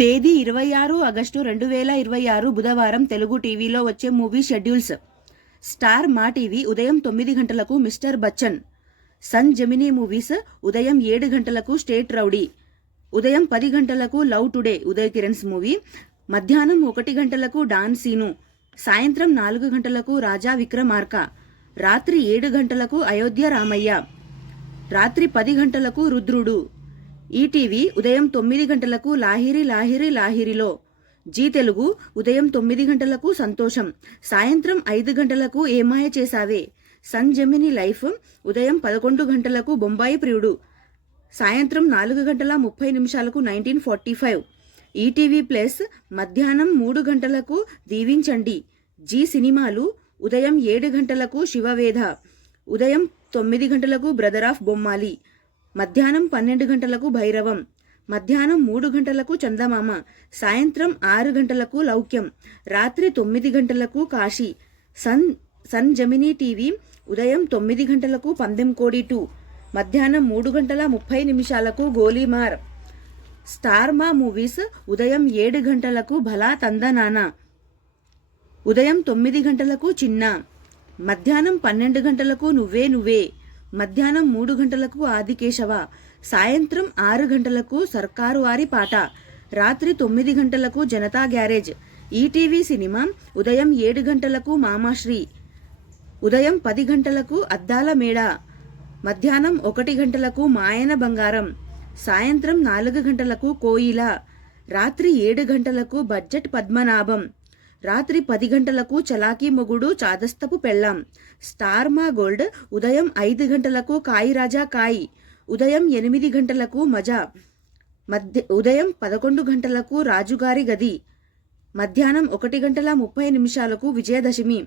తేదీ 26 ఆగస్టు 2026 బుధవారం తెలుగు టీవీలో వచ్చే movie schedules. Star Maa TV ఉదయం 9 గంటలకు mister Bachchan. Sun Gemini movies ఉదయం 7 గంటలకు స్టేట్ రౌడీ. ఉదయం 10 గంటలకు love today Uday Kiran's movie. మధ్యాహ్నం 1 గంటలకు డాన్ సీను. సాయంత్రం 4 గంటలకు రాజా విక్రమార్క. రాత్రి 7 గంటలకు అయోధ్య రామయ్య. రాత్రి 10 గంటలకు రుద్రుడు. ఈటీవీ ఉదయం 9 గంటలకు లాహిరి లాహిరి లాహిరిలో. జీ తెలుగు ఉదయం 9 గంటలకు సంతోషం. సాయంత్రం 5 గంటలకు ఏమాయ చేసావే. సన్ జెమినీ లైఫ్ ఉదయం 11 గంటలకు బొంబాయి ప్రియుడు. సాయంత్రం 4 గంటల 30 నిమిషాలకు 1945. ఈటీవీ ప్లస్ మధ్యాహ్నం 3 గంటలకు దీవించండి. జీ సినిమాలు ఉదయం 7 గంటలకు శివవేధ. ఉదయం 9 గంటలకు బ్రదర్ ఆఫ్ బొమ్మాలి. మధ్యాహ్నం 12 గంటలకు భైరవం. మధ్యాహ్నం 3 గంటలకు చందమామ. సాయంత్రం 6 గంటలకు లౌక్యం. రాత్రి 9 గంటలకు కాశీ. సన్ జెమినీ టీవీ ఉదయం 9 గంటలకు పందెం కోడి 2. మధ్యాహ్నం 3 గంటల 30 నిమిషాలకు గోలీమార్. స్టార్ మా మూవీస్ ఉదయం 7 గంటలకు భలా తందనానా. ఉదయం 9 గంటలకు చిన్న. మధ్యాహ్నం 12 గంటలకు నువ్వే నువ్వే. మధ్యాహ్నం 3 గంటలకు ఆదికేశవ. సాయంత్రం 6 గంటలకు సర్కారు వారి పాట. రాత్రి 9 గంటలకు జనతా గ్యారేజ్. ఈటీవీ సినిమా ఉదయం 7 గంటలకు మామాశ్రీ. ఉదయం 10 గంటలకు అద్దాల మేడ. మధ్యాహ్నం 1 గంటలకు మాయన బంగారం. సాయంత్రం 4 గంటలకు కోయిల. రాత్రి 7 గంటలకు బడ్జెట్ పద్మనాభం. రాత్రి 10 గంటలకు చలాకీ మొగుడు చాదస్తపు పెళ్ళాం. స్టార్ మా గోల్డ్ ఉదయం 5 గంటలకు కాయి రాజా కాయి. ఉదయం 8 గంటలకు మజా. ఉదయం 11 గంటలకు రాజుగారి గది. మధ్యాహ్నం 1 గంటల 30 నిమిషాలకు విజయదశమి.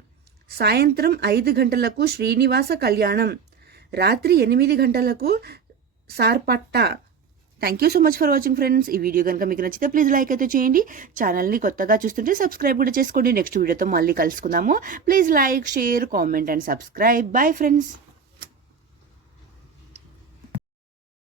సాయంత్రం 5 గంటలకు శ్రీనివాస కళ్యాణం. రాత్రి 8 గంటలకు Sarpatta. Thank you so much for watching friends. ఈ వీడియో కనుక మీకు నచ్చితే ప్లీజ్ లైక్ అయితే చేయండి. ఛానల్ని కొత్తగా చూస్తుంటే సబ్స్క్రైబ్ కూడా చేసుకోండి. నెక్స్ట్ వీడియోతో మళ్ళీ కలుసుకుందాము. Please like, share, comment and subscribe. Bye friends.